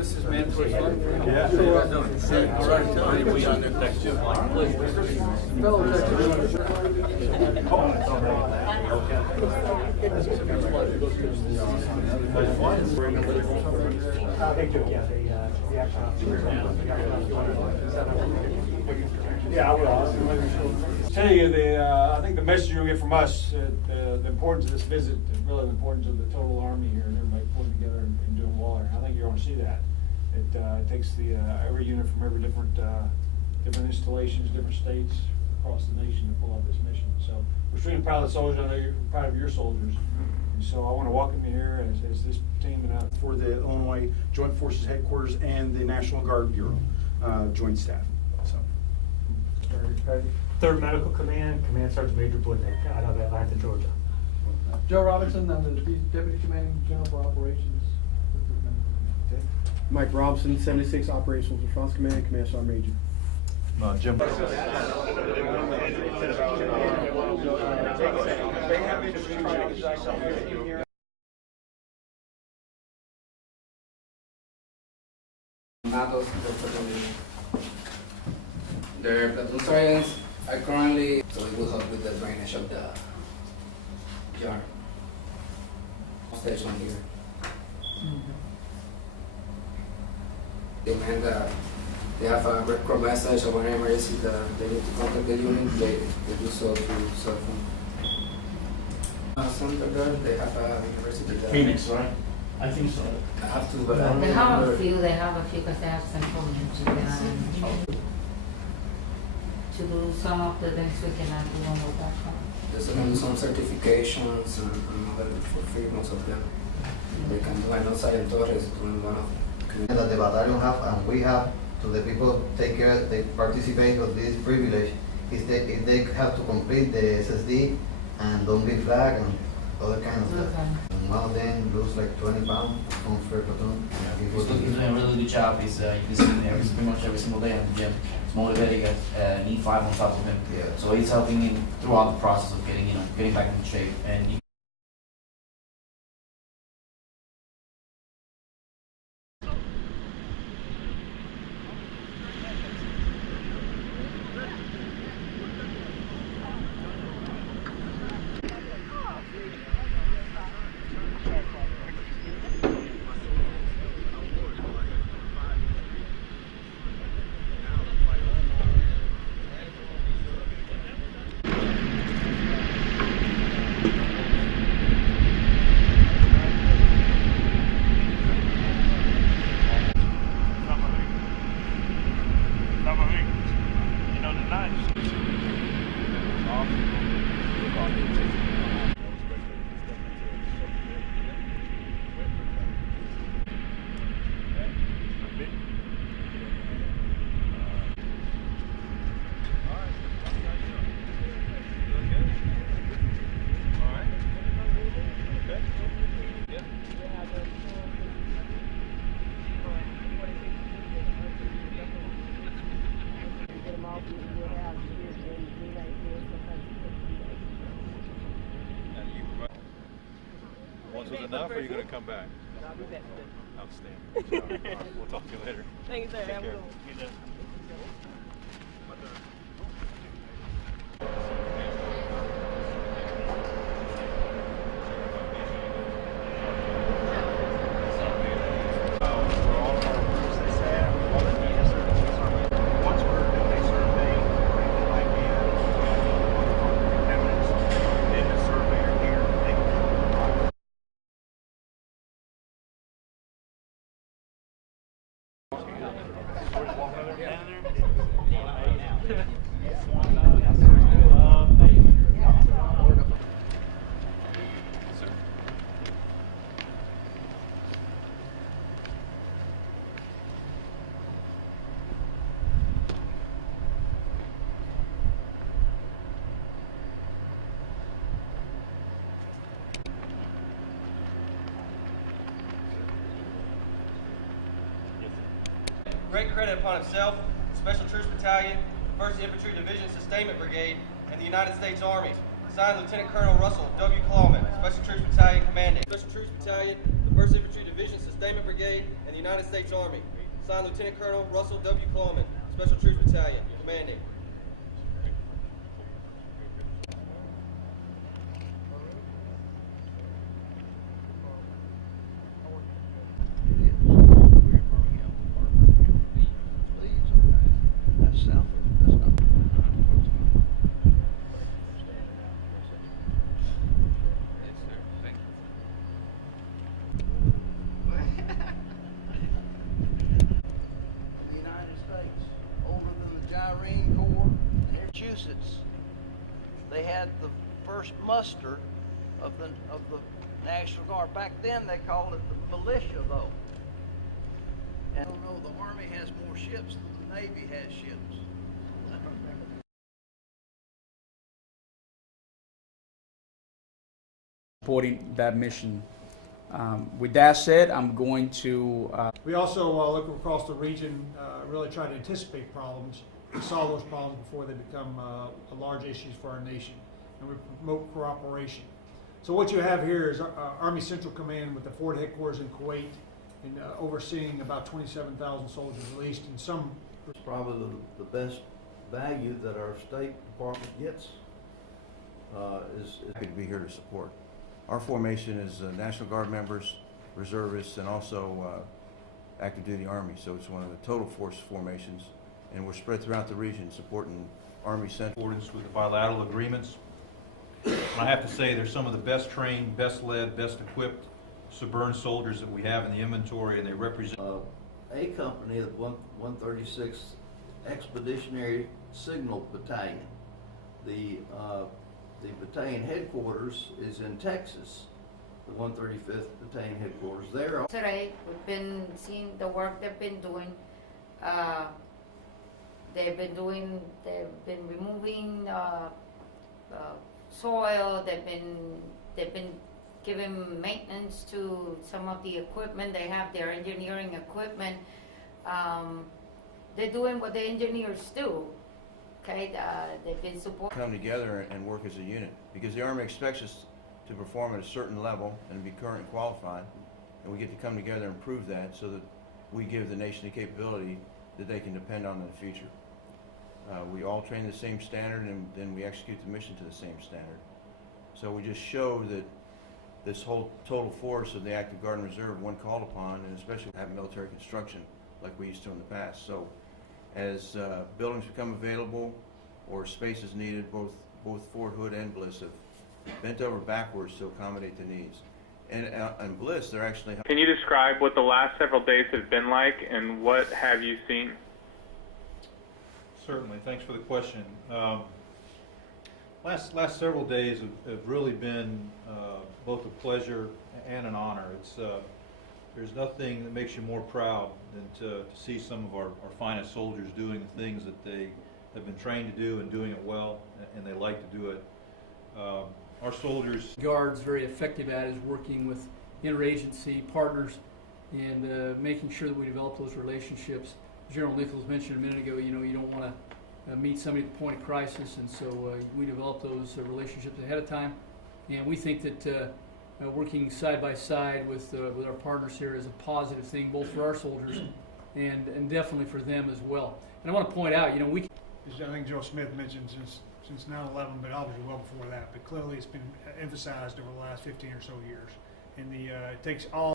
this is mandatory fun. Yeah. How you guys doing? All right. We'll be on there next year. Yeah, I will. Tell you, I think the message you'll get from us, the importance of this visit, really the importance of the total Army here and everybody pulling together and doing well. I think you're going to see that. It takes every unit from every different installations, different states across the nation to pull out this mission. So we're extremely proud of the soldiers. I know you're proud of your soldiers. And so I want to welcome you here as this team and for the Illinois Joint Forces Headquarters and the National Guard Bureau Joint Staff. So. 3rd Medical Command, Command Sergeant Major Bludnick, out of Atlanta, Georgia. Joe Robinson, I'm the Deputy Commanding General for Operations. Mike Robinson, 76 Operations Response Command, Command Sergeant Major. Jim. Their platoon sergeants are currently, so it will help with the drainage of the Jmarc station here. They meant that they have a record message of an emergency that they need to contact the unit, they do so through cell phone. Center there, they have a university there. Phoenix, right? I think so. I have to, but I don't They have remember. a few because they have central to do some of the things we cannot do on the platform. There's some certifications and other for free, most of them. They can do. I know Sergeant Torres is doing one of them. That the battalion have and we have to the people take care, they participate of this privilege is that if they have to complete the SSD and don't be flagged and other kind of stuff. And one of them lose like 20 pounds on fair platoon. He's doing a really good job. He's in there pretty much every single day in the gym. He's motivating an E5 on top of him. Yeah. So he's helping him throughout the process of getting back in shape. And once was enough, or are you going to come back? I'll be back. Outstanding. We'll talk to you later. Thank you, sir. Take Have a care. good one. Great credit upon itself, Special Troops Battalion, 1st Infantry Division Sustainment Brigade, and the United States Army. Signed Lieutenant Colonel Russell W. Clawman, Special Troops Battalion Commanding. Special Troops Battalion, the 1st Infantry Division Sustainment Brigade, and the United States Army. Signed, Lieutenant Colonel Russell W. Coleman, Special Troops Battalion, commanding. They had the first muster of the National Guard. Back then they called it the militia, though. And I don't know, the Army has more ships than the Navy has ships. Supporting that mission. With that said, I'm going to. We also look across the region, really try to anticipate problems and solve those problems before they become large issues for our nation, and we promote cooperation. So what you have here is Army Central Command with the forward headquarters in Kuwait, and overseeing about 27,000 soldiers released in some. It's probably the best value that our State Department gets. Is happy to be here to support. Our formation is National Guard members, reservists, and also active duty Army. So it's one of the total force formations, and we're spread throughout the region supporting Army Central. Accordance with the bilateral agreements. And I have to say, they're some of the best trained, best led, best equipped suburban soldiers that we have in the inventory, and they represent. A company, the 136th Expeditionary Signal Battalion. The battalion headquarters is in Texas. The 135th Battalion headquarters there. Today, we've been seeing the work they've been doing. They've been removing soil. They've been giving maintenance to some of the equipment. They have their engineering equipment. They're doing what the engineers do. Okay, they've been supporting. Come together and work as a unit, because the Army expects us to perform at a certain level and be current and qualified, and we get to come together and prove that, so that we give the nation the capability that they can depend on in the future. We all train the same standard, and then we execute the mission to the same standard. So we just show that this whole total force of the active Guard and Reserve, when called upon, and especially have military construction like we used to in the past. So as buildings become available or space is needed, both Fort Hood and Bliss have bent over backwards to accommodate the needs. And Bliss, they're actually. Can you describe what the last several days have been like, and what have you seen? Certainly, thanks for the question. Last several days have really been both a pleasure and an honor. There's nothing that makes you more proud than to see some of our finest soldiers doing the things that they have been trained to do and doing it well, and they like to do it. Our soldiers. Guard's very effective at is working with interagency partners and making sure that we develop those relationships. General Nichols mentioned a minute ago, you don't want to meet somebody at the point of crisis, and so we develop those relationships ahead of time. And we think that working side by side with our partners here is a positive thing, both for our soldiers and definitely for them as well. And I want to point out, we. I think Joe Smith mentioned since 9/11, but obviously well before that. But clearly, it's been emphasized over the last 15 or so years. And it takes all.